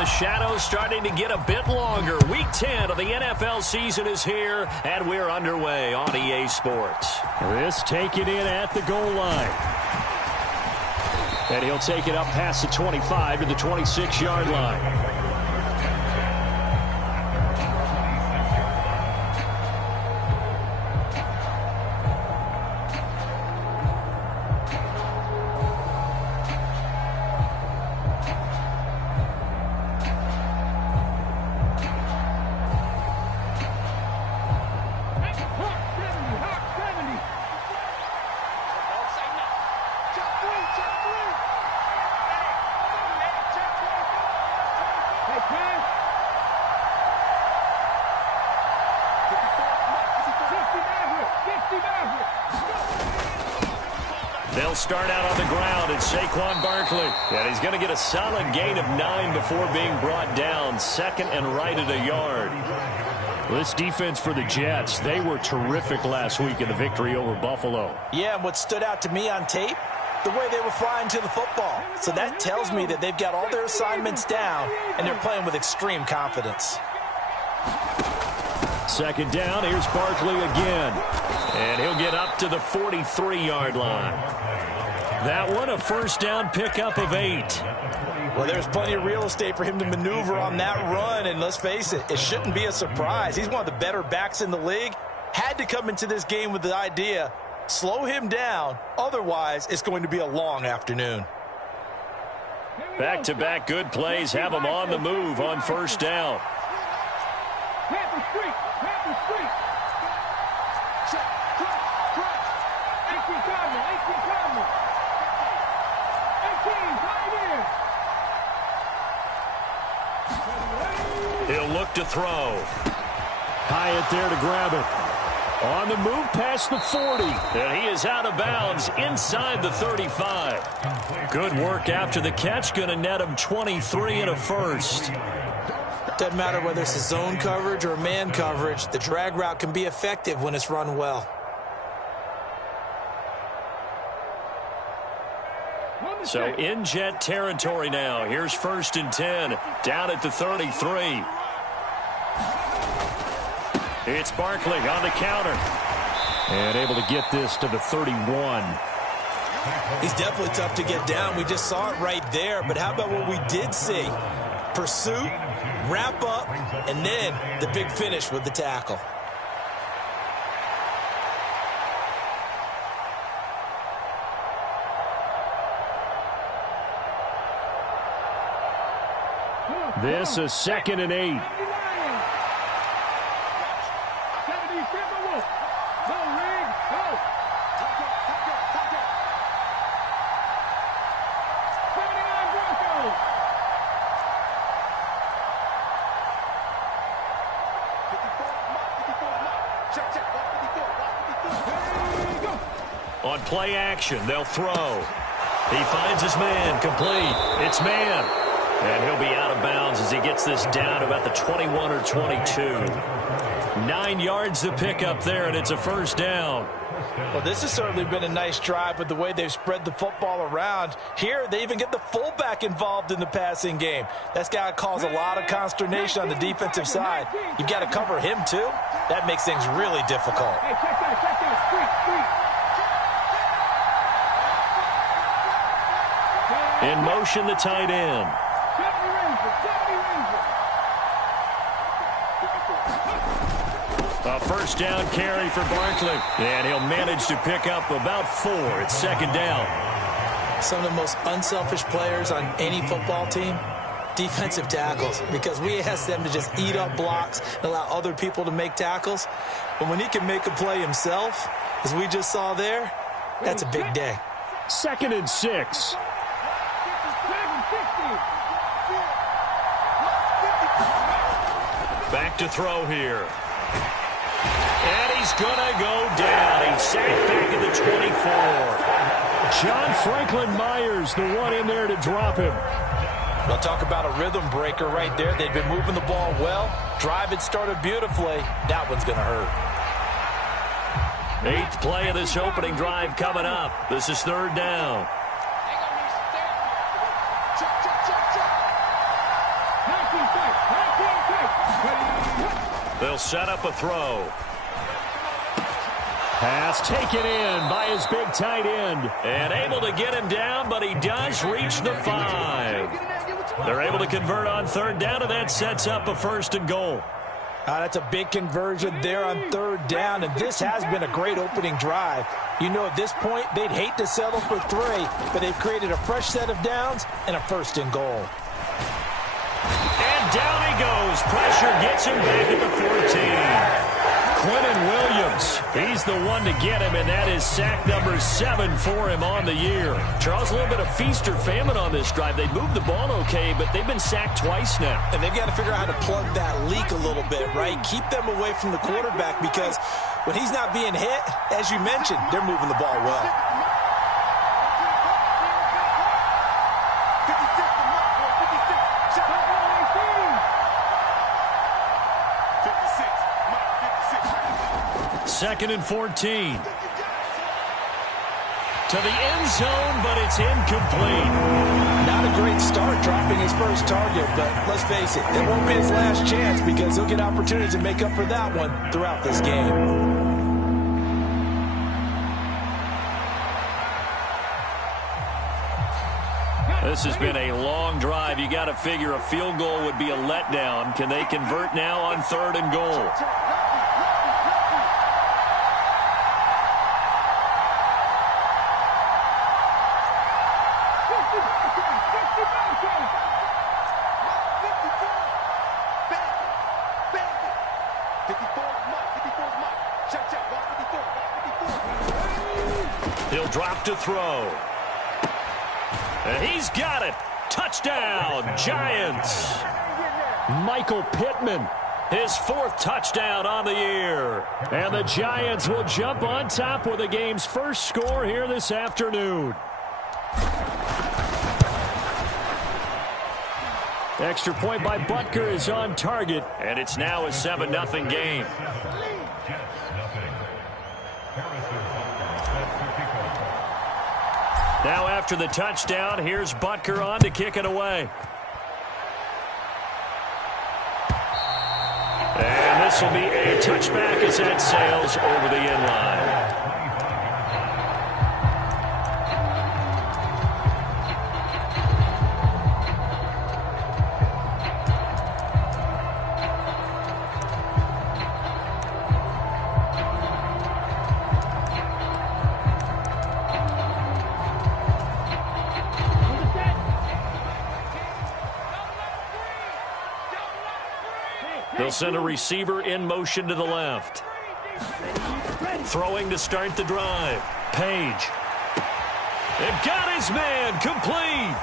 the shadows starting to get a bit longer. Week 10 of the NFL season is here, and we're underway on EA Sports. This taken in at the goal line. And he'll take it up past the 25 to the 26-yard line. They'll start out on the ground, and Saquon Barkley. And he's going to get a solid gain of 9 before being brought down. Second and right at a yard. This defense for the Jets, they were terrific last week in the victory over Buffalo. Yeah, and what stood out to me on tape, the way they were flying to the football. So that tells me that they've got all their assignments down, and they're playing with extreme confidence. Second down, here's Barkley again. And he'll get up to the 43-yard line. That one, a first down pickup of 8. Well, there's plenty of real estate for him to maneuver on that run, and let's face it, it shouldn't be a surprise. He's one of the better backs in the league. Had to come into this game with the idea, slow him down, otherwise it's going to be a long afternoon. Back-to-back good plays have him on the move on first down. He'll look to throw. Hyatt there to grab it. On the move past the 40. And he is out of bounds inside the 35. Good work after the catch. Going to net him 23 and a first. Doesn't matter whether it's a zone coverage or man coverage. The drag route can be effective when it's run well. So in Jet territory now. Here's first and 10. Down at the 33. It's Barkley on the counter. And able to get this to the 31. He's definitely tough to get down. We just saw it right there. But how about what we did see? Pursuit, wrap up, and then the big finish with the tackle. This is second and 8. On play action, they'll throw. He finds his man, complete. It's man. And he'll be out of bounds as he gets this down about the 21 or 22. 9 yards to pick up there, and it's a first down. Well, this has certainly been a nice drive with the way they've spread the football around. Here, they even get the fullback involved in the passing game. That's got to cause a lot of consternation on the defensive side. You've got to cover him, too. That makes things really difficult. In motion, the tight end. A first down carry for Barkley. And he'll manage to pick up about 4. It's second down. Some of the most unselfish players on any football team, defensive tackles, because we ask them to just eat up blocks and allow other people to make tackles. But when he can make a play himself, as we just saw there, that's a big day. Second and 6. Back to throw here. And he's going to go down. He's sacked back at the 24. John Franklin Myers, the one in there to drop him. We'll talk about a rhythm breaker right there. They've been moving the ball well. Drive had started beautifully. That one's going to hurt. 8th play of this opening drive coming up. This is third down. They'll set up a throw. Pass taken in by his big tight end. And able to get him down, but he does reach the 5. They're able to convert on third down, and that sets up a 1st and goal. That's a big conversion there on third down, and this has been a great opening drive. You know, at this point, they'd hate to settle for 3, but they've created a fresh set of downs and a 1st and goal. And down he goes. Pressure gets him back at the 14. Quentin Williams, he's the one to get him, and that is sack number 7 for him on the year. Charles, a little bit of feast or famine on this drive. They moved the ball okay, but they've been sacked twice now. And they've got to figure out how to plug that leak a little bit, right? Keep them away from the quarterback, because when he's not being hit, as you mentioned, they're moving the ball well. Second and 14. To the end zone, but it's incomplete. Not a great start dropping his first target, but let's face it, it won't be his last chance, because he'll get opportunities to make up for that one throughout this game. This has been a long drive. You got to figure a field goal would be a letdown. Can they convert now on 3rd and goal? He'll drop to throw. And he's got it. Touchdown, Giants. Michael Pittman, his 4th touchdown on the year. And the Giants will jump on top with the game's first score here this afternoon. Extra point by Butker is on target. And it's now a 7-0 game. Now after the touchdown, here's Butker on to kick it away. And this will be a touchback as that sails over the end line. They'll send a receiver in motion to the left. Throwing to start the drive. Page. And got his man complete.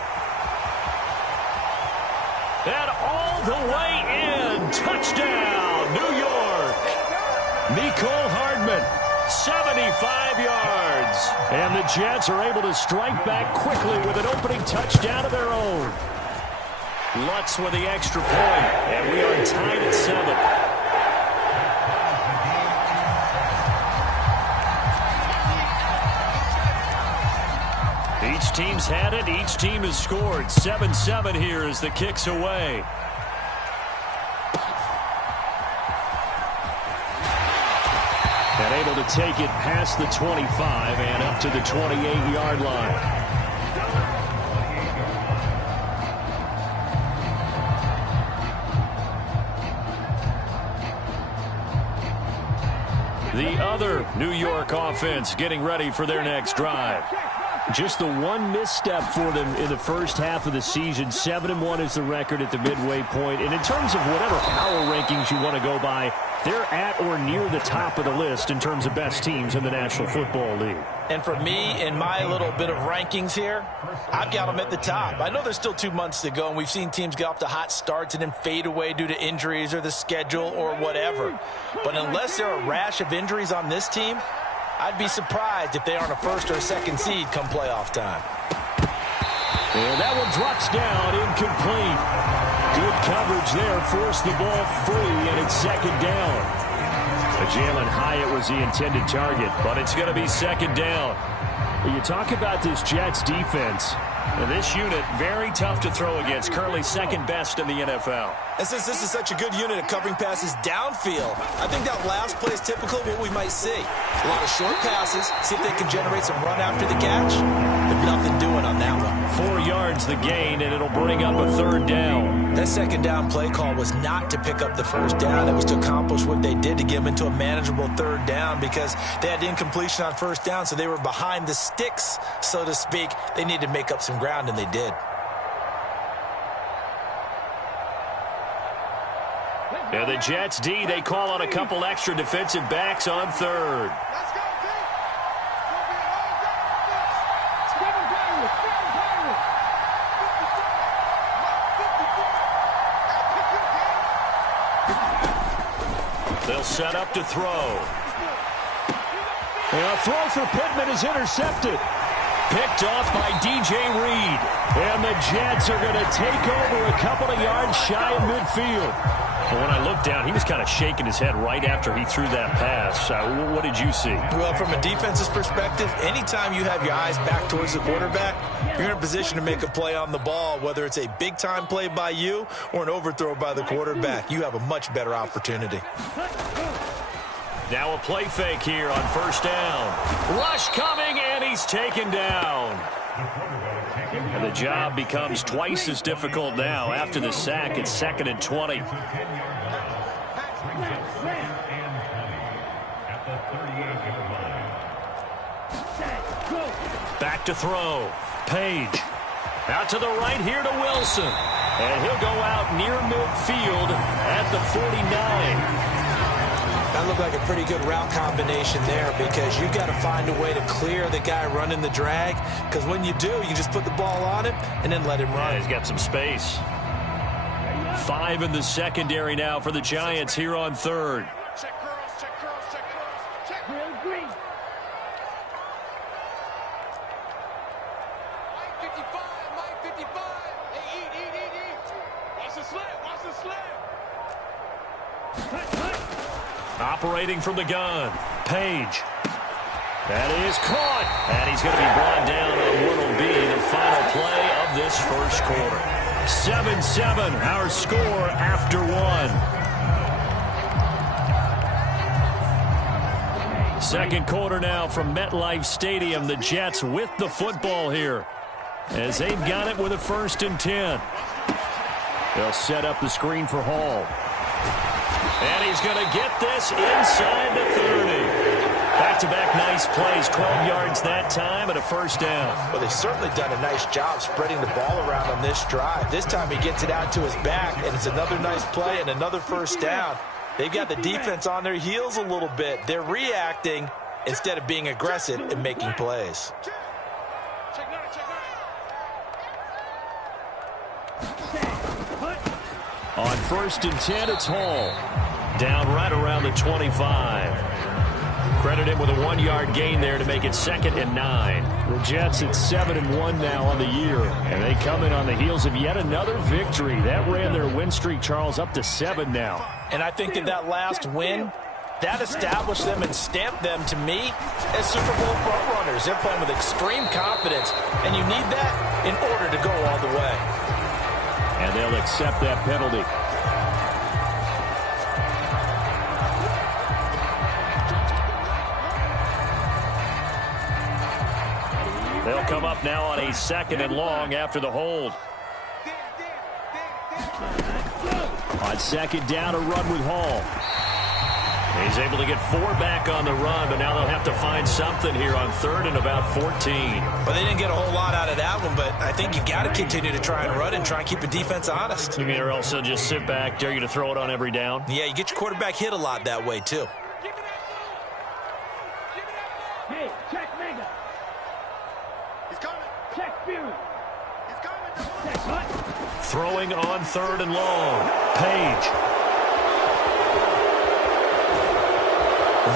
And all the way in. Touchdown, New York. Mecole Hardman, 75 yards. And the Jets are able to strike back quickly with an opening touchdown of their own. Lutz with the extra point, and we are tied at 7. Each team's had it. Each team has scored. 7-7 here as the kick's away. And able to take it past the 25 and up to the 28-yard line. The other New York offense getting ready for their next drive. Just the one misstep for them in the first half of the season. 7-1 is the record at the midway point. And in terms of whatever power rankings you want to go by, they're at or near the top of the list in terms of best teams in the National Football League. And for me, in my little bit of rankings here, I've got them at the top. I know there's still 2 months to go, and we've seen teams get off to hot starts and then fade away due to injuries or the schedule or whatever. But unless there are a rash of injuries on this team, I'd be surprised if they aren't a 1st or a 2nd seed come playoff time. And that one drops down, incomplete. Good coverage there, forced the ball free, and it's 2nd down. Jalen Hyatt was the intended target, but it's going to be 2nd down. You talk about this Jets defense. And this unit, very tough to throw against, currently 2nd best in the NFL. And since this is such a good unit at covering passes downfield, I think that last play is typical of what we might see. A lot of short passes, see if they can generate some run after the catch. But nothing doing on that one. 4 yards the gain, and it'll bring up a 3rd down. That 2nd down play call was not to pick up the 1st down. It was to accomplish what they did to get them into a manageable 3rd down because they had incompletion on 1st down, so they were behind the sticks, so to speak. They needed to make up some ground, and they did. Yeah, the Jets D, they call on a couple extra defensive backs on 3rd. They'll set up to throw. And a throw for Pittman is intercepted. Picked off by DJ Reed. And the Jets are going to take over a couple of yards shy of midfield. But when I looked down, he was kind of shaking his head right after he threw that pass. What did you see? Well, from a defense's perspective, anytime you have your eyes back towards the quarterback, you're in a position to make a play on the ball, whether it's a big-time play by you or an overthrow by the quarterback. You have a much better opportunity. Now a play fake here on 1st down. Rush coming, and he's taken down. And the job becomes twice as difficult now. After the sack, it's 2nd and 20. Back to throw. Page. Out to the right here to Wilson. And he'll go out near midfield at the 49. That looked like a pretty good route combination there because you've got to find a way to clear the guy running the drag, because when you do, you just put the ball on him and then let him run. Yeah, he's got some space. 5 in the secondary now for the Giants here on 3rd. Check curls, check curls, check curls, check real green. 55, Mike 55. Hey, eat. Watch the slant, watch the slant. Operating from the gun. Page. That is caught. And he's going to be brought down on what will be the final play of this 1st quarter. 7-7, our score after 1. 2nd quarter now from MetLife Stadium. The Jets with the football here as they've got it with a 1st and 10. They'll set up the screen for Hall. And he's going to get this inside the 30. Back-to-back nice plays, 12 yards that time and a 1st down. Well, they've certainly done a nice job spreading the ball around on this drive. This time he gets it out to his back, and it's another nice play and another 1st down. They've got the defense on their heels a little bit. They're reacting instead of being aggressive and making plays. On 1st and 10, it's Hall. Down right around the 25. Credit him with a 1-yard gain there to make it 2nd and 9. The Jets at 7-1 now on the year. And they come in on the heels of yet another victory. That ran their win streak, Charles, up to 7 now. And I think that last win, that established them and stamped them, to me, as Super Bowl frontrunners. They're playing with extreme confidence, and you need that in order to go all the way. And they'll accept that penalty. They'll come up now on a 2nd and long after the hold. On 2nd down, a run with Hall. He's able to get 4 back on the run, but now they'll have to find something here on 3rd and about 14. Well, they didn't get a whole lot out of that one, but I think you got to continue to try and run and try and keep the defense honest. You mean, or else they'll just sit back, dare you to throw it on every down? Yeah, you get your quarterback hit a lot that way, too. Hey, check Mega. He's coming. Check Fury. He's coming. Check Hunt. Throwing on 3rd and long. Page.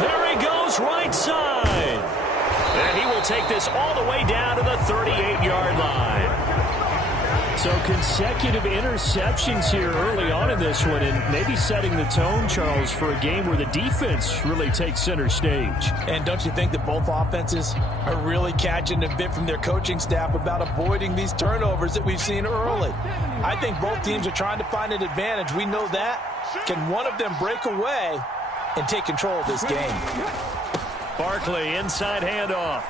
There he goes, right side. And he will take this all the way down to the 38-yard line. So consecutive interceptions here early on in this one, and maybe setting the tone, Charles, for a game where the defense really takes center stage. And don't you think that both offenses are really catching a bit from their coaching staff about avoiding these turnovers that we've seen early? I think both teams are trying to find an advantage. We know that. Can one of them break away and take control of this game? Barkley, inside handoff.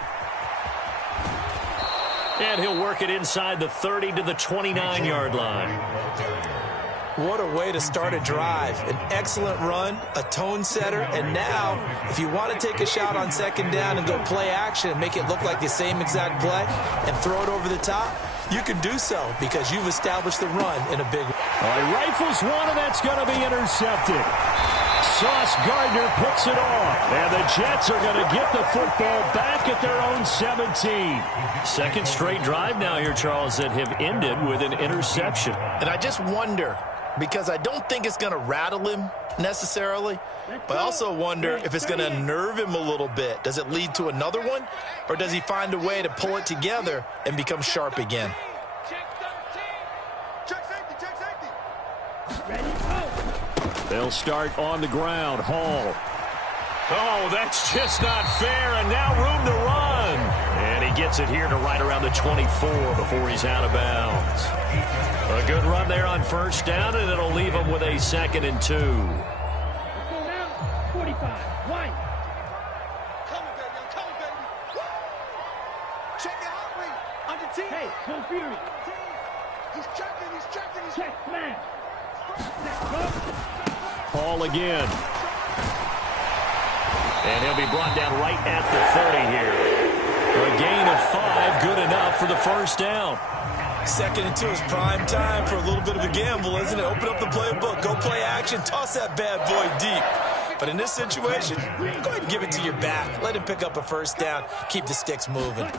And he'll work it inside the 30 to the 29-yard line. What a way to start a drive. An excellent run, a tone setter, and now, if you want to take a shot on second down and go play action and make it look like the same exact play and throw it over the top, you can do so because you've established the run in a big way. All right, rifles one, and that's going to be intercepted. Sauce Gardner picks it off, and the Jets are going to get the football back at their own 17. Second straight drive now here, Charles, that have ended with an interception. And I just wonder, because I don't think it's going to rattle him necessarily, but I also wonder if it's going to unnerve him a little bit. Does it lead to another one, or does he find a way to pull it together and become sharp again? They'll start on the ground. Hall. Oh, that's just not fair, and now room to run. And he gets it here to right around the 24 before he's out of bounds. A good run there on first down, and it'll leave him with a 2nd and 2. Let's go now. 45. One. Coming, baby. I'm coming, baby. Check your heart rate. Under T. Hey, no fury. He's checking. He's checking. He's check, man. Hall again. And he'll be brought down right at the 30 here. A gain of 5, good enough for the first down. 2nd and 2 is prime time for a little bit of a gamble, isn't it? Open up the playbook, go play action, toss that bad boy deep. But in this situation, go ahead and give it to your back. Let him pick up a first down. Keep the sticks moving.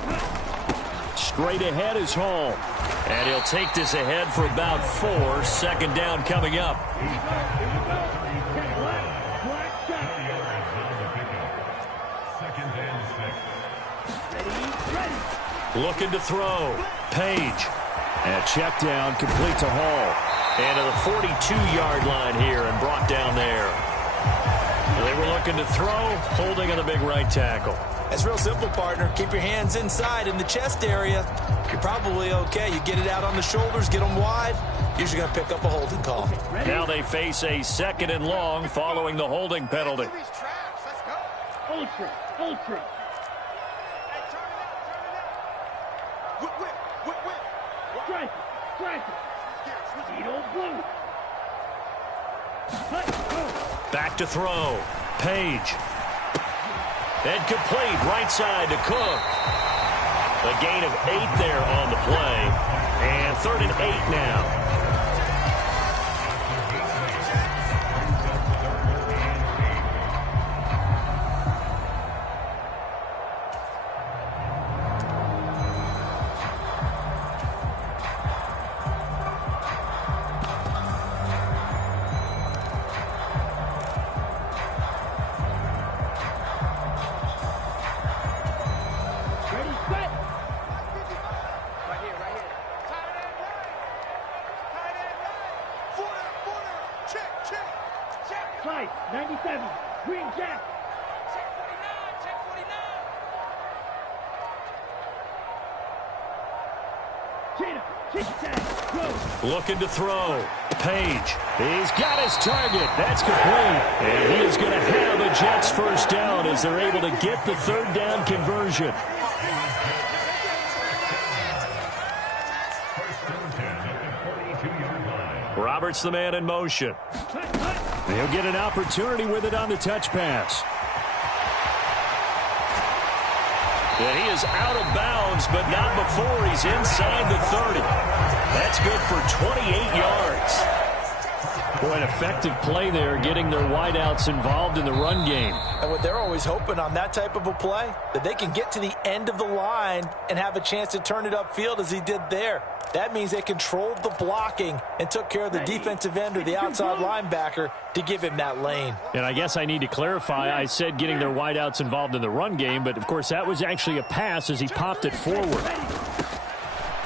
Straight ahead is Hall. And he'll take this ahead for about 4. 2nd down coming up. Looking to throw. Page. And check down, complete to Hall. And to the 42-yard line here and brought down there. They were looking to throw, holding on the big right tackle. That's real simple, partner. Keep your hands inside in the chest area. You're probably okay. You get it out on the shoulders, get them wide. Usually going to pick up a holding call. Now they face a 2nd and long following the holding penalty. Ultra. Ultra. Strike it. Strike it. Speed old blue. Back to throw. Page. And complete right side to Cook. A gain of 8 there on the play. And 3rd and 8 now. Slice, 97, Green Jack. Check 49, check 49. Looking to throw. Page. He's got his target. That's complete. And he is going to have a Jets first down as they're able to get the 3rd down conversion. Roberts the man in motion. He'll get an opportunity with it on the touch pass. And he is out of bounds, but not before he's inside the 30. That's good for 28 yards. Boy, an effective play there, getting their wideouts involved in the run game. And what they're always hoping on that type of a play, that they can get to the end of the line and have a chance to turn it upfield as he did there. That means they controlled the blocking and took care of the defensive end or the outside linebacker to give him that lane. And I guess I need to clarify, I said getting their wideouts involved in the run game, but of course that was actually a pass as he popped it forward.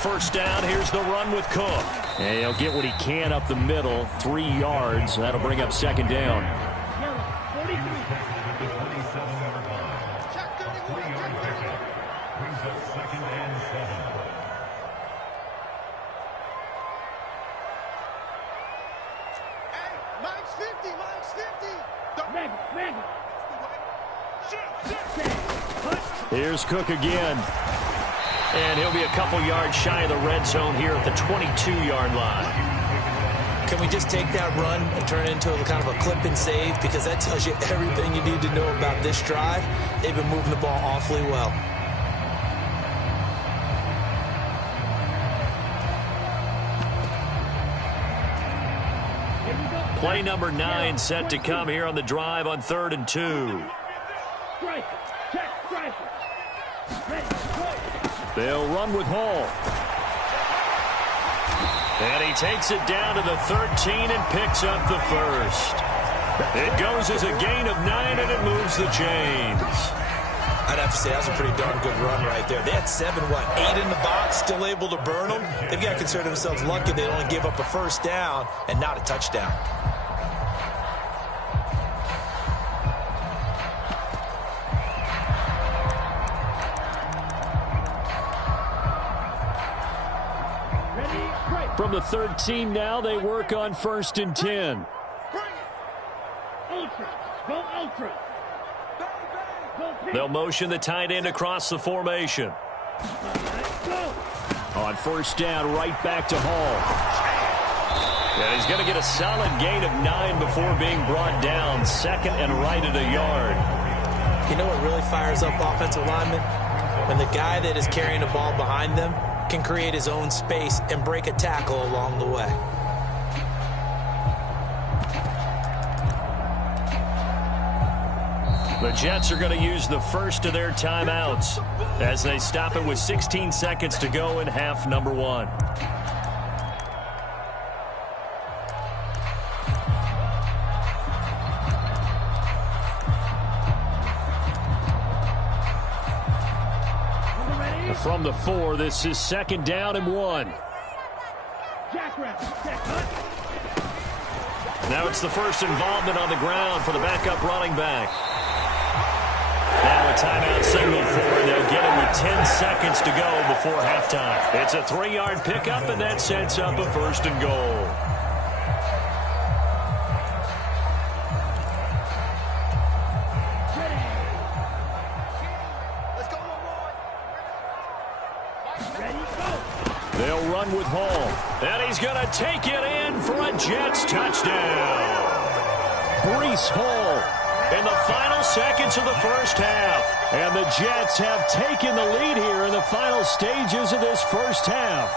first down. Here's the run with Cook. And he'll get what he can up the middle, 3 yards. That'll bring up second down. Here's Cook again. And he'll be a couple yards shy of the red zone here at the 22-yard line. Can we just take that run and turn it into a kind of a clip and save? Because that tells you everything you need to know about this drive. They've been moving the ball awfully well. Play number 9 set to come here on the drive on 3rd and 2. They'll run with Hall. And he takes it down to the 13 and picks up the first. It goes as a gain of 9, and it moves the chains. I'd have to say that's a pretty darn good run right there. They had 8 in the box, still able to burn them. They've got to consider themselves lucky they only gave up a first down and not a touchdown. From the 13 now, they work on 1st and 10. They'll motion the tight end across the formation. On 1st down, right back to Hall. And he's going to get a solid gain of 9 before being brought down. 2nd and right at a yard. You know what really fires up offensive linemen? When the guy that is carrying the ball behind them can create his own space and break a tackle along the way. The Jets are going to use the first of their timeouts as they stop it with 16 seconds to go in half number 1. From the 4, this is 2nd down and 1. Now it's the first involvement on the ground for the backup running back. Now a timeout signal for him. They'll get him with 10 seconds to go before halftime. It's a 3-yard pickup, and that sets up a 1st and goal. They'll run with Hall. And he's going to take it in for a Jets touchdown. Breece Hall in the final seconds of the first half. And the Jets have taken the lead here in the final stages of this first half.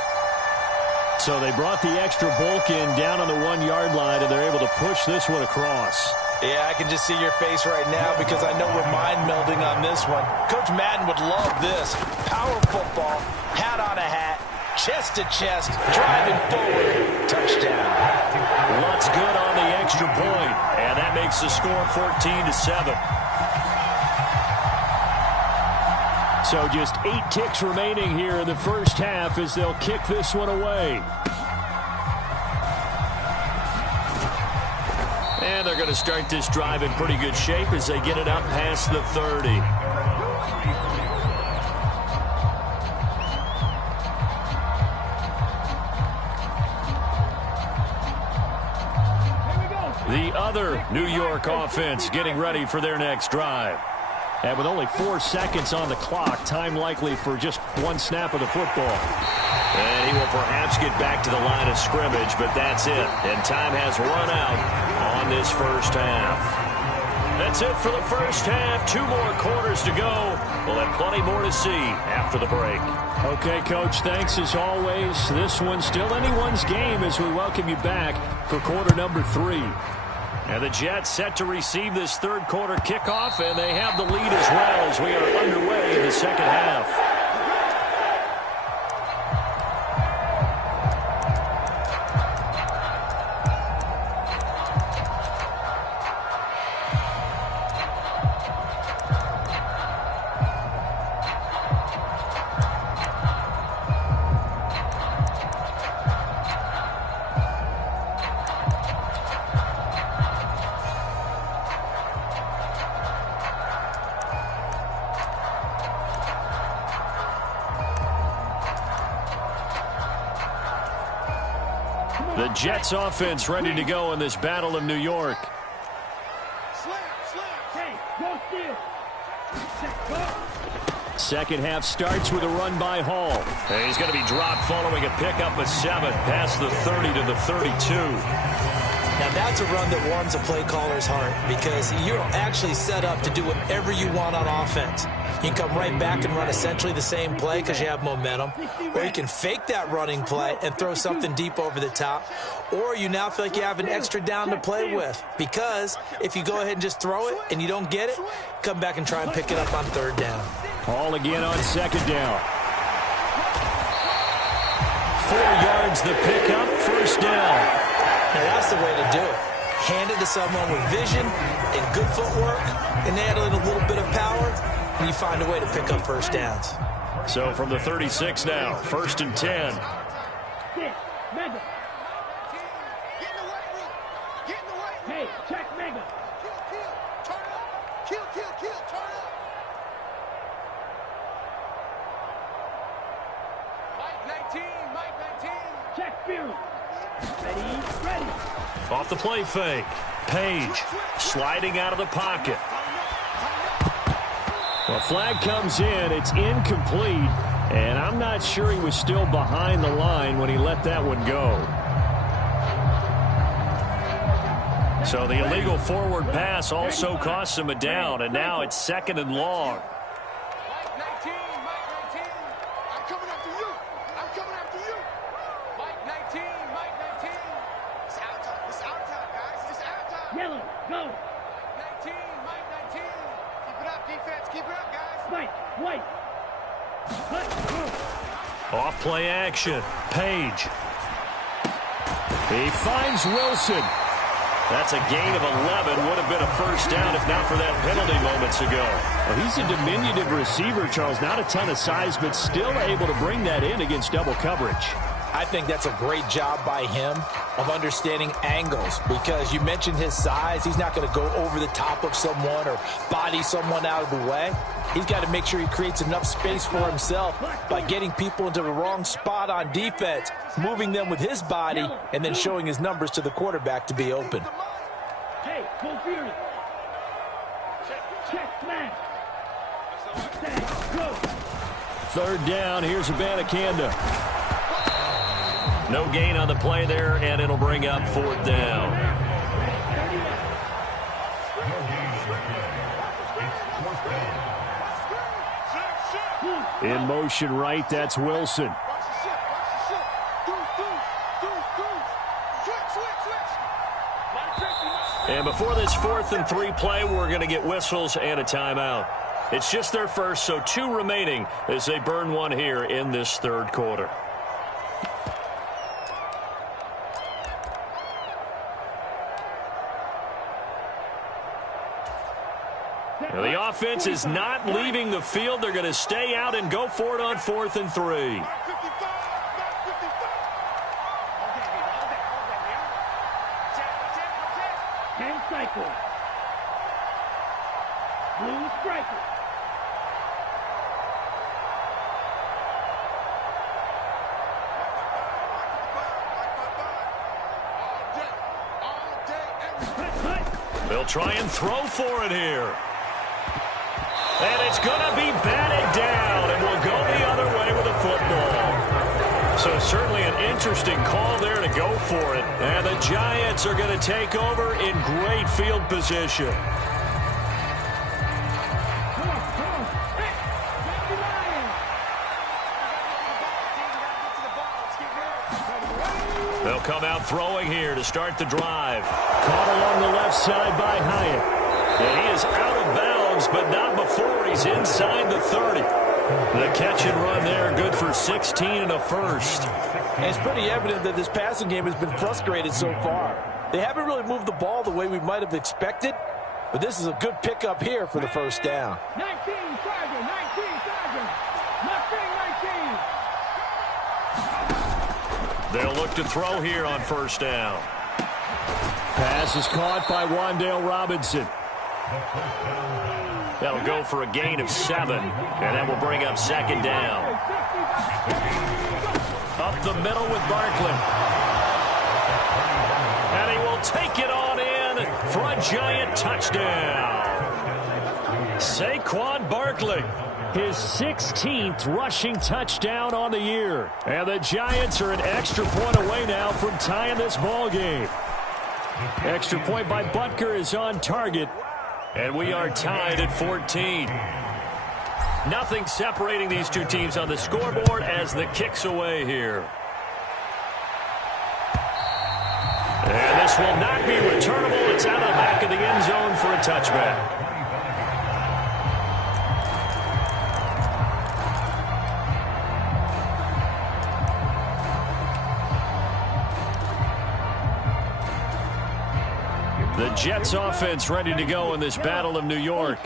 So they brought the extra bulk in down on the 1-yard line, and they're able to push this one across. Yeah, I can just see your face right now because I know we're mind melding on this one. Coach Madden would love this. Power football, hat on a hat, chest to chest, driving forward, touchdown. Lots good on the extra point, and that makes the score 14-7. So just 8 ticks remaining here in the first half as they'll kick this one away. And they're going to start this drive in pretty good shape as they get it up past the 30. The other New York offense getting ready for their next drive. And with only 4 seconds on the clock, time likely for just 1 snap of the football. And he will perhaps get back to the line of scrimmage, but that's it. And time has run out on this first half. That's it for the first half. 2 more quarters to go. We'll have plenty more to see after the break. Okay, Coach, thanks as always. This one's still anyone's game as we welcome you back for quarter number 3. And the Jets set to receive this 3rd quarter kickoff, and they have the lead as well as we are underway in the second half. The Jets offense ready to go in this Battle of New York. Second half starts with a run by Hall. And he's going to be dropped following a pickup of 7 past the 30 to the 32. Now that's a run that warms a play caller's heart because you're actually set up to do whatever you want on offense. You can come right back and run essentially the same play because you have momentum. Or you can fake that running play and throw something deep over the top. Or you now feel like you have an extra down to play with because if you go ahead and just throw it and you don't get it, come back and try and pick it up on third down. Hall again on second down. 4 yards the pickup, first down. Now that's the way to do it. Hand it to someone with vision and good footwork and add in a little bit of power, and you find a way to pick up first downs. So from the 36 now, 1st and 10. Hey, check Mega. Kill, turn up. Kill, turn up. Mike 19. Check Fury. Ready. Off the play fake. Page sliding out of the pocket. Well, flag comes in. It's incomplete. And I'm not sure he was still behind the line when he let that one go. So the illegal forward pass also costs him a down. And now it's 2nd and long. Mike 19. I'm coming after you. Mike 19. It's out time, guys. It's out time. Yellow, go. Mike 19. Keep it up, defense. Keep it up, guys. White. Off play action. Page. He finds Wilson. That's a gain of 11. Would have been a first down if not for that penalty moments ago. Well, he's a diminutive receiver, Charles. Not a ton of size, but still able to bring that in against double coverage. I think that's a great job by him of understanding angles because you mentioned his size. He's not going to go over the top of someone or body someone out of the way. He's got to make sure he creates enough space for himself by getting people into the wrong spot on defense, moving them with his body, and then showing his numbers to the quarterback to be open. Hey, go Fury. Check smash. Go. Third down. Here's Abanikanda. No gain on the play there, and it'll bring up 4th down. In motion right, that's Wilson. And before this 4th and 3 play, we're going to get whistles and a timeout. It's just their first, so 2 remaining as they burn one here in this 3rd quarter. Now, the offense is not leaving the field. They're going to stay out and go for it on 4th and 3. Cycle. Blue striker. They'll try and throw for it here. And it's going to be batted down, and we'll go the other way with a football. So certainly an interesting call there to go for it. And the Giants are going to take over in great field position. They'll come out throwing here to start the drive. Caught along the left side by Hyatt. And he is out of bounds, but not before he's inside the 30. The catch and run there, good for 16 and a first. And it's pretty evident that this passing game has been frustrated so far. They haven't really moved the ball the way we might have expected, but this is a good pickup here for the first down. 19, Sergeant, 19, Sergeant. Mustang 19. They'll look to throw here on first down. Pass is caught by Wan'Dale Robinson. That'll go for a gain of 7, and that will bring up second down. Up the middle with Barkley. he'll take it on in for a Giant touchdown. Saquon Barkley. His 16th rushing touchdown on the year. And the Giants are an extra point away now from tying this ball game. Extra point by Butker is on target. And we are tied at 14. Nothing separating these two teams on the scoreboard as the kick's away here. And this will not be returnable. It's out of the back of the end zone for a touchback. The Jets offense ready to go in this Battle of New York.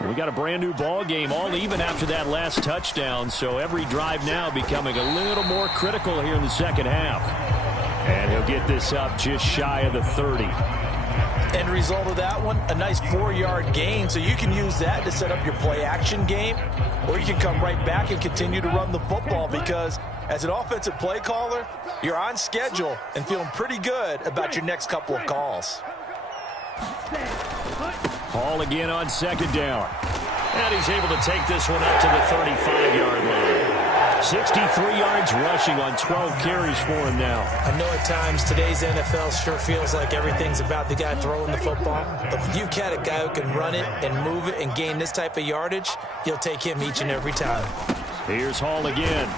We got a brand new ball game, all even after that last touchdown, so every drive now becoming a little more critical here in the second half. And he'll get this up just shy of the 30. End result of that one, a nice 4-yard gain, so you can use that to set up your play-action game, or you can come right back and continue to run the football because as an offensive play caller, you're on schedule and feeling pretty good about your next couple of calls. Hall again on second down. And he's able to take this one up to the 35-yard line. 63 yards rushing on 12 carries for him now. I know at times today's NFL sure feels like everything's about the guy throwing the football. But if you got a guy who can run it and move it and gain this type of yardage, you'll take him each and every time. Here's Hall again.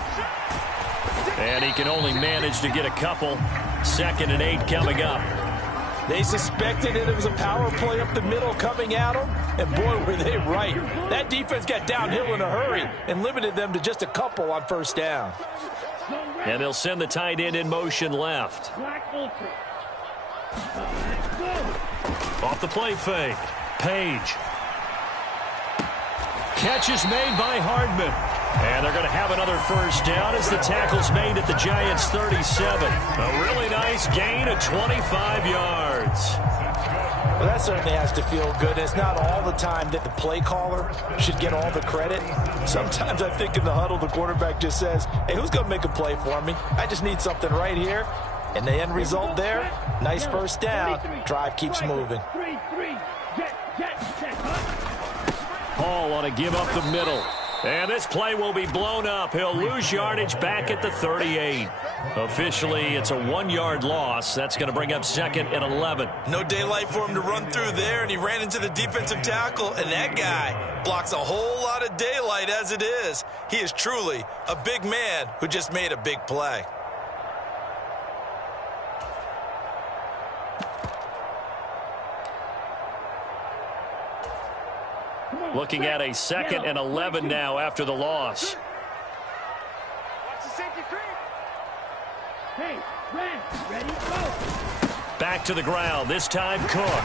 And he can only manage to get a couple. 2nd and 8 coming up. They suspected it was a power play up the middle coming at them, and boy, were they right. That defense got downhill in a hurry and limited them to just a couple on first down. And they'll send the tight end in motion left. Off the play fake. Page. Catch is made by Hardman. And they're going to have another first down as the tackle's made at the Giants' 37. A really nice gain of 25 yards. Well, that certainly has to feel good. It's not all the time that the play caller should get all the credit. Sometimes I think in the huddle, the quarterback just says, hey, who's going to make a play for me? I just need something right here. And the end result there, nice first down. Drive keeps moving. Hall on a give up the middle. And this play will be blown up. He'll lose yardage back at the 38. Officially, it's a 1-yard loss. That's going to bring up 2nd and 11. No daylight for him to run through there, and he ran into the defensive tackle, and that guy blocks a whole lot of daylight as it is. He is truly a big man who just made a big play. Looking at a 2nd and 11 now after the loss. Hey, ready, go. Back to the ground, this time Cook.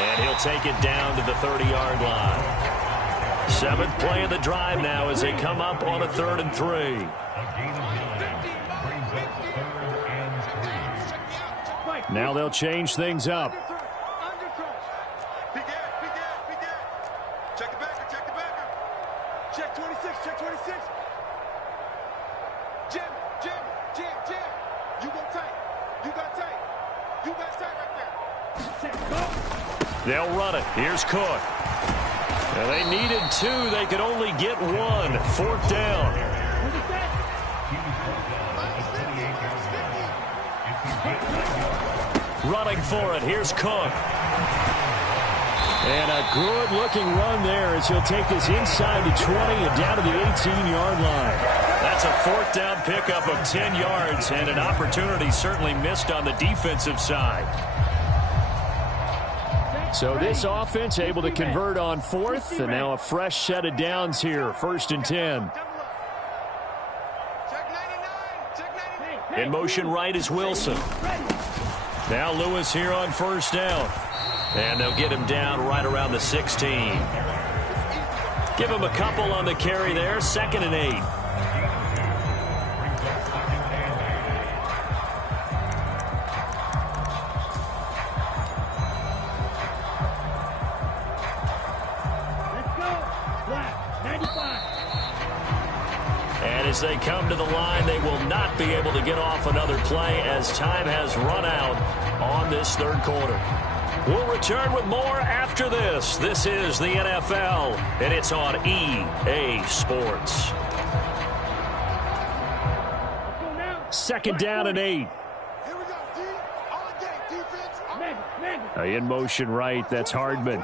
And he'll take it down to the 30-yard line. 7th play of the drive now as they come up on a 3rd and 3. Now they'll change things up. Check 26, check 26. Jim. You go tight. You got tight. You got tight right there. Set, go. They'll run it. Here's Cook. And they needed 2. They could only get 1. 4th down. Running for it. Here's Cook. And a good-looking run there as he'll take this inside the 20 and down to the 18-yard line. That's a 4th down pickup of 10 yards and an opportunity certainly missed on the defensive side. So this offense able to convert on 4th, and now a fresh set of downs here, 1st and 10. In motion right is Wilson. Now Lewis here on 1st down. And they'll get him down right around the 16. Give him a couple on the carry there. 2nd and 8. As they come to the line, they will not be able to get off another play as time has run out on this third quarter. We'll return with more after this. This is the NFL, and it's on EA Sports. Second down and 8. In motion right, that's Hardman.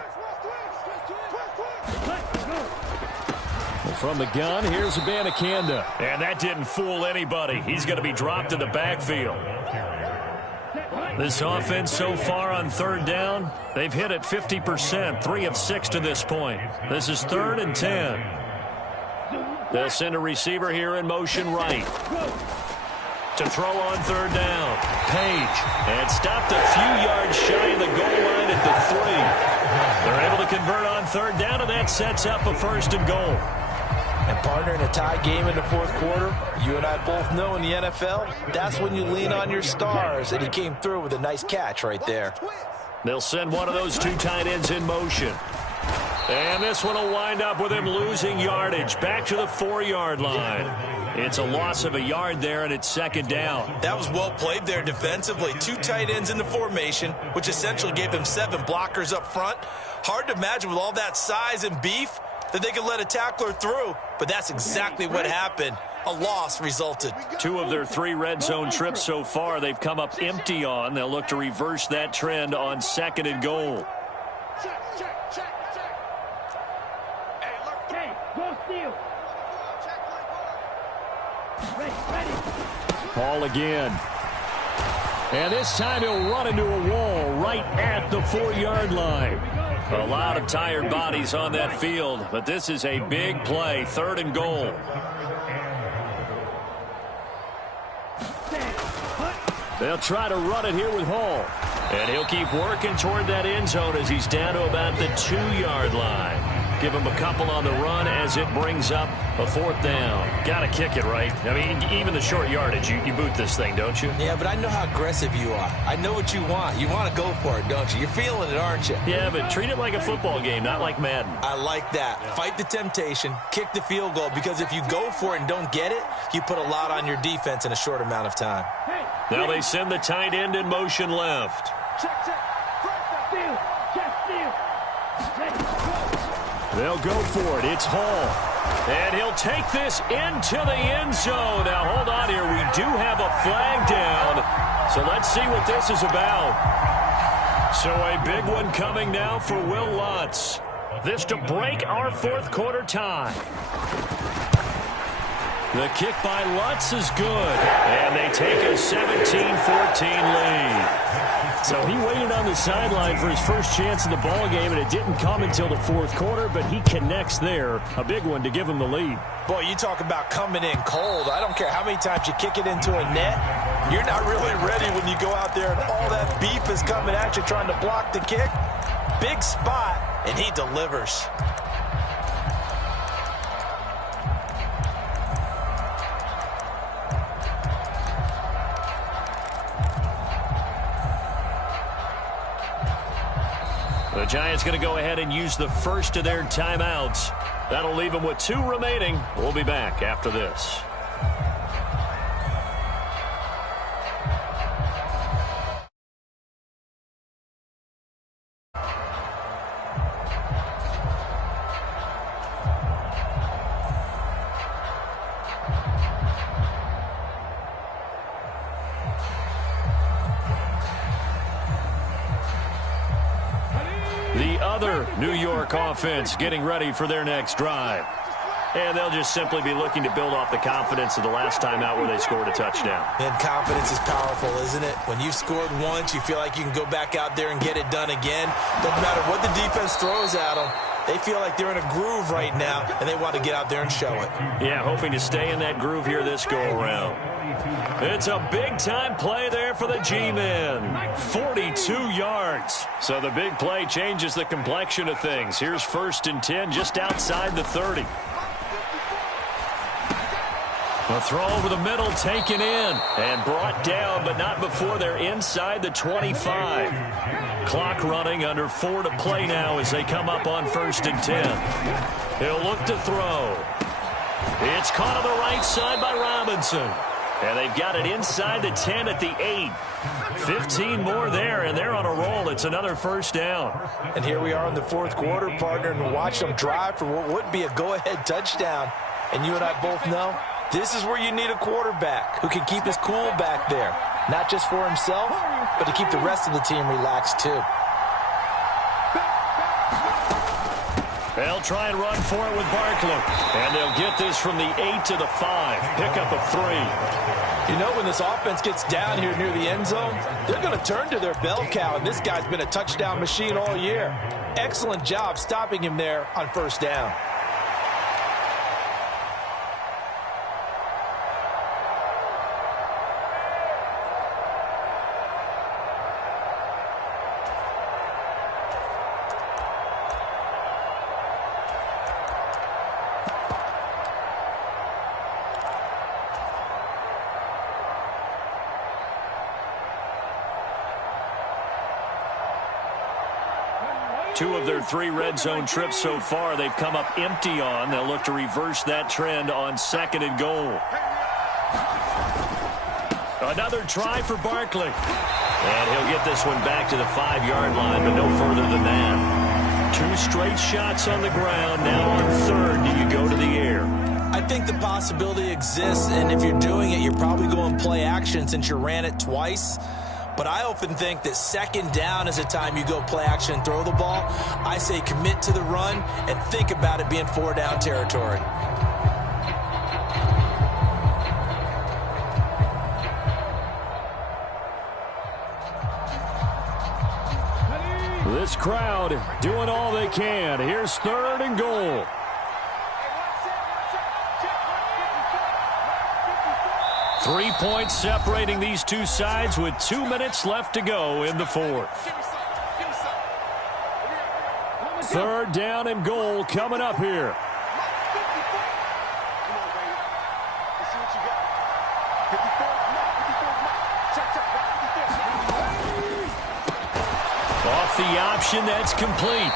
From the gun, here's Abanikanda. And that didn't fool anybody. He's going to be dropped in the backfield. This offense so far on third down, they've hit it 50%, 3 of 6 to this point. This is 3rd and 10. They'll send a receiver here in motion right. To throw on third down. Page. And stopped a few yards shy of the goal line at the 3. They're able to convert on third down, and that sets up a 1st and goal. And partner, in a tie game in the fourth quarter, you and I both know in the NFL, that's when you lean on your stars, and he came through with a nice catch right there. They'll send one of those 2 tight ends in motion. And this one will wind up with him losing yardage back to the 4-yard line. It's a loss of a yard there, and it's 2nd down. That was well played there defensively. 2 tight ends in the formation, which essentially gave them 7 blockers up front. Hard to imagine with all that size and beef that they could let a tackler through, but that's exactly what happened. A loss resulted. 2 of their 3 red zone trips so far, they've come up empty on. They'll look to reverse that trend on 2nd and goal. Ball again. And this time he'll run into a wall right at the 4-yard line. A lot of tired bodies on that field, but this is a big play, 3rd and goal. They'll try to run it here with Hall. And he'll keep working toward that end zone as he's down to about the 2-yard line. Give him a couple on the run as it brings up a 4th down. Got to kick it, right? I mean, even the short yardage, you boot this thing, don't you? Yeah, but I know how aggressive you are. I know what you want. You want to go for it, don't you? You're feeling it, aren't you? Yeah, but treat it like a football game, not like Madden. I like that. Fight the temptation, kick the field goal, because if you go for it and don't get it, you put a lot on your defense in a short amount of time. Now they send the tight end in motion left. Check. Steal. Check, steal. They'll go for it. It's Hall. And he'll take this into the end zone. Now, hold on here. We do have a flag down. So let's see what this is about. So a big one coming now for Will Lutz. This to break our 4th quarter tie. The kick by Lutz is good. And they take a 17-14 lead. So he waited on the sideline for his first chance in the ball game, and it didn't come until the 4th quarter, but he connects there. A big one to give him the lead. Boy, you talk about coming in cold. I don't care how many times you kick it into a net. You're not really ready when you go out there and all that beef is coming at you trying to block the kick. Big spot, and he delivers. The Giants going to go ahead and use the first of their timeouts. That'll leave them with 2 remaining. We'll be back after this. New York offense getting ready for their next drive. And they'll just simply be looking to build off the confidence of the last time out where they scored a touchdown. And confidence is powerful, isn't it? When you've scored once, you feel like you can go back out there and get it done again. Doesn't matter what the defense throws at them. They feel like they're in a groove right now, and they want to get out there and show it. Yeah, hoping to stay in that groove here this go-around. It's a big-time play there for the G-men. 42 yards. So the big play changes the complexion of things. Here's 1st and 10 just outside the 30. A throw over the middle taken in and brought down, but not before they're inside the 25. Clock running, under 4 to play now as they come up on 1st and 10. He'll look to throw. It's caught on the right side by Robinson. And they've got it inside the 10 at the 8. 15 more there, and they're on a roll. It's another first down. And here we are in the fourth quarter, partner, and watch them drive for what would be a go-ahead touchdown. And you and I both know this is where you need a quarterback who can keep his cool back there, not just for himself, but to keep the rest of the team relaxed too. They'll try and run for it with Barkley. And they'll get this from the 8 to the 5. Pickup of 3. You know, when this offense gets down here near the end zone, they're going to turn to their bell cow, and this guy's been a touchdown machine all year. Excellent job stopping him there on first down. Two of their 3 red zone trips so far, they've come up empty on. They'll look to reverse that trend on 2nd and goal. Another try for Barkley. And he'll get this one back to the 5-yard line, but no further than that. 2 straight shots on the ground. Now on 3rd, do you go to the air? I think the possibility exists, and if you're doing it, you're probably going play action since you ran it twice. But I often think that 2nd down is a time you go play action and throw the ball. I say commit to the run and think about it being 4-down territory. This crowd doing all they can. Here's 3rd and goal. 3 points separating these two sides with 2 minutes left to go in the 4th. 3rd down and goal coming up here. Off the option, that's complete.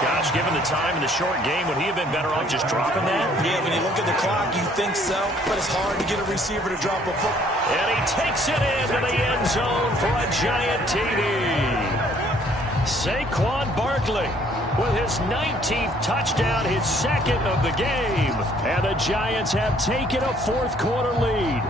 Gosh, given the time in the short game, would he have been better off just dropping that? Yeah, when you look at the clock, you think so, but it's hard to get a receiver to drop a foot. And he takes it into the end zone for a giant TD. Saquon Barkley with his 19th touchdown, his 2nd of the game. And the Giants have taken a 4th quarter lead.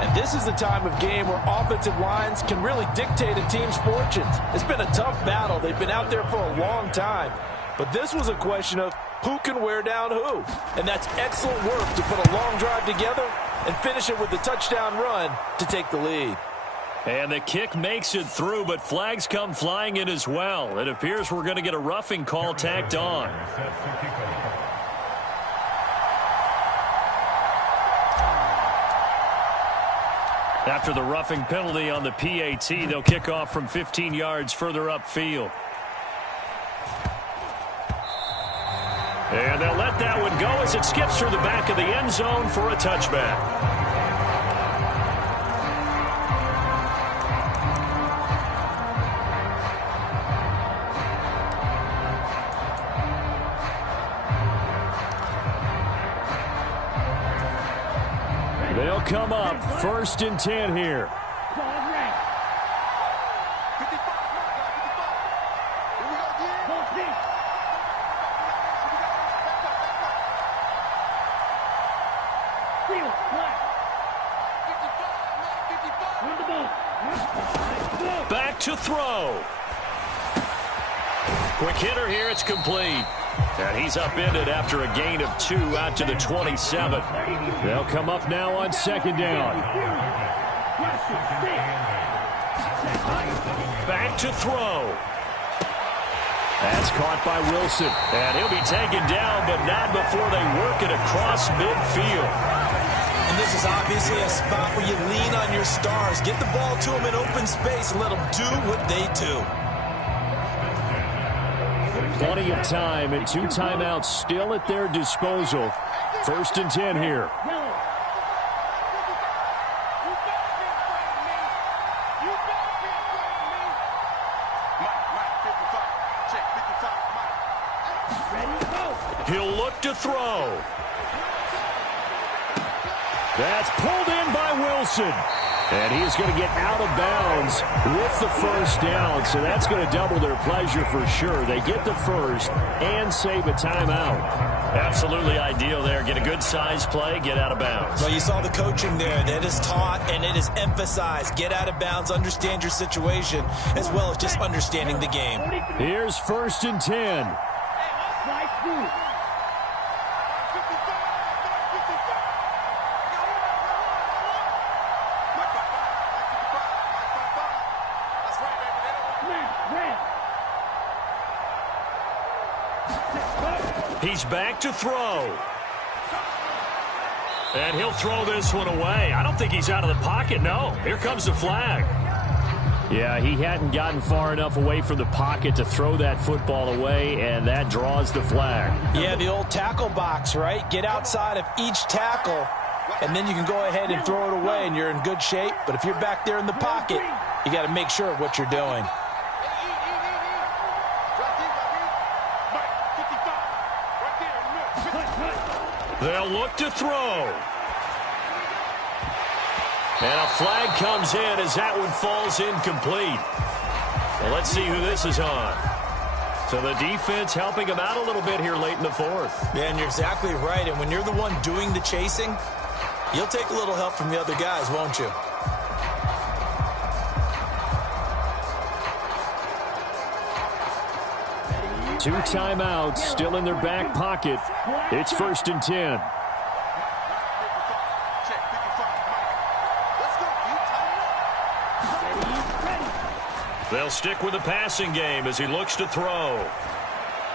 And this is the time of game where offensive lines can really dictate a team's fortunes. It's been a tough battle. They've been out there for a long time. But this was a question of who can wear down who. And that's excellent work to put a long drive together and finish it with the touchdown run to take the lead. And the kick makes it through, but flags come flying in as well. It appears we're going to get a roughing call tacked on. After the roughing penalty on the PAT, they'll kick off from 15 yards further upfield. And they'll let that one go as it skips through the back of the end zone for a touchback. They'll come up 1st and 10 here. Back to throw. Quick hitter here, it's complete. And he's upended after a gain of 2 out to the 27. They'll come up now on 2nd down. Back to throw. That's caught by Wilson. And he'll be taken down, but not before they work it across midfield. And this is obviously a spot where you lean on your stars. Get the ball to them in open space and let them do what they do. Plenty of time and 2 timeouts still at their disposal. 1st and 10 here. He'll look to throw. That's pulled in by Wilson. And he's going to get out of bounds with the first down. So that's going to double their pleasure for sure. They get the first and save a timeout. Absolutely ideal there. Get a good size play, get out of bounds. Well, you saw the coaching there. That is taught and it is emphasized. Get out of bounds, understand your situation, as well as just understanding the game. Here's 1st and 10. He's back to throw. And he'll throw this one away. I don't think he's out of the pocket, no. Here comes the flag. Yeah, he hadn't gotten far enough away from the pocket to throw that football away, and that draws the flag. Yeah, the old tackle box, right? Get outside of each tackle, and then you can go ahead and throw it away, and you're in good shape. But if you're back there in the pocket, you got to make sure of what you're doing. They'll look to throw. And a flag comes in as that one falls incomplete. Well, let's see who this is on. So the defense helping him out a little bit here late in the 4th. Yeah, and you're exactly right. And when you're the one doing the chasing, you'll take a little help from the other guys, won't you? Two timeouts still in their back pocket. It's 1st and 10. They'll stick with the passing game as he looks to throw.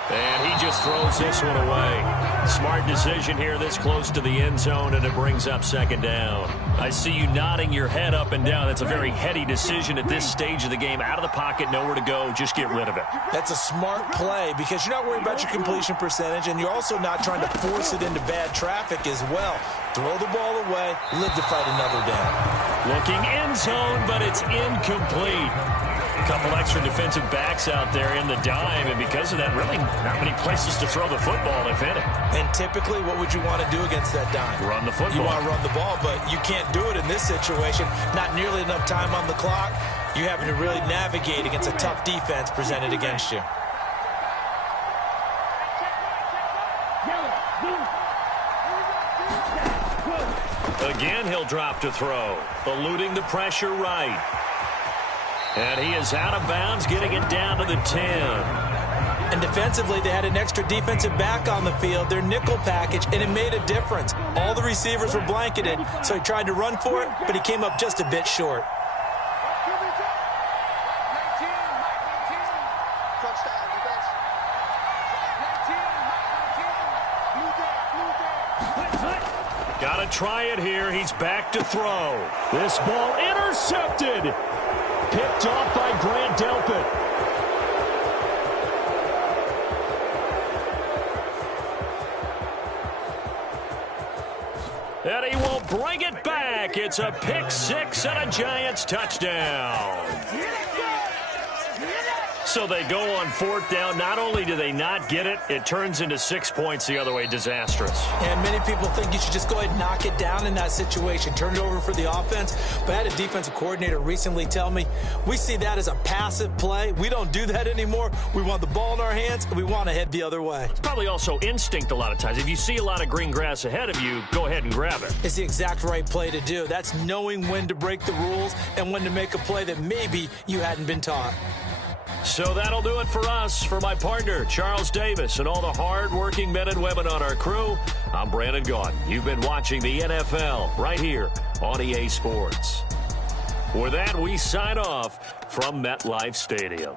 And he just throws this one away. Smart decision here this close to the end zone, and it brings up 2nd down. I see you nodding your head up and down. That's a very heady decision at this stage of the game. Out of the pocket, nowhere to go. Just get rid of it. That's a smart play because you're not worried about your completion percentage, and you're also not trying to force it into bad traffic as well. Throw the ball away, live to fight another down. Looking end zone, but it's incomplete. A couple extra defensive backs out there in the dime, and because of that, really not many places to throw the football, if any. And typically, what would you want to do against that dime? Run the football. You want to run the ball, but you can't do it in this situation. Not nearly enough time on the clock. You're having to really navigate against a tough defense presented against you. Again, he'll drop to throw, eluding the pressure right. And he is out of bounds, getting it down to the 10. And defensively, they had an extra defensive back on the field, their nickel package, and it made a difference. All the receivers were blanketed, so he tried to run for it, but he came up just a bit short. Got to try it here. He's back to throw. This ball intercepted. Picked off by Grant Delpit. And he will bring it back. It's a pick six and a Giants touchdown. So they go on 4th down. Not only do they not get it, it turns into 6 points the other way. Disastrous. And many people think you should just go ahead and knock it down in that situation. Turn it over for the offense. But I had a defensive coordinator recently tell me, we see that as a passive play. We don't do that anymore. We want the ball in our hands, and we want to head the other way. It's probably also instinct a lot of times. If you see a lot of green grass ahead of you, go ahead and grab it. It's the exact right play to do. That's knowing when to break the rules and when to make a play that maybe you hadn't been taught. So that'll do it for us. For my partner, Charles Davis, and all the hard-working men and women on our crew, I'm Brandon Gaudin. You've been watching the NFL right here on EA Sports. With that, we sign off from MetLife Stadium.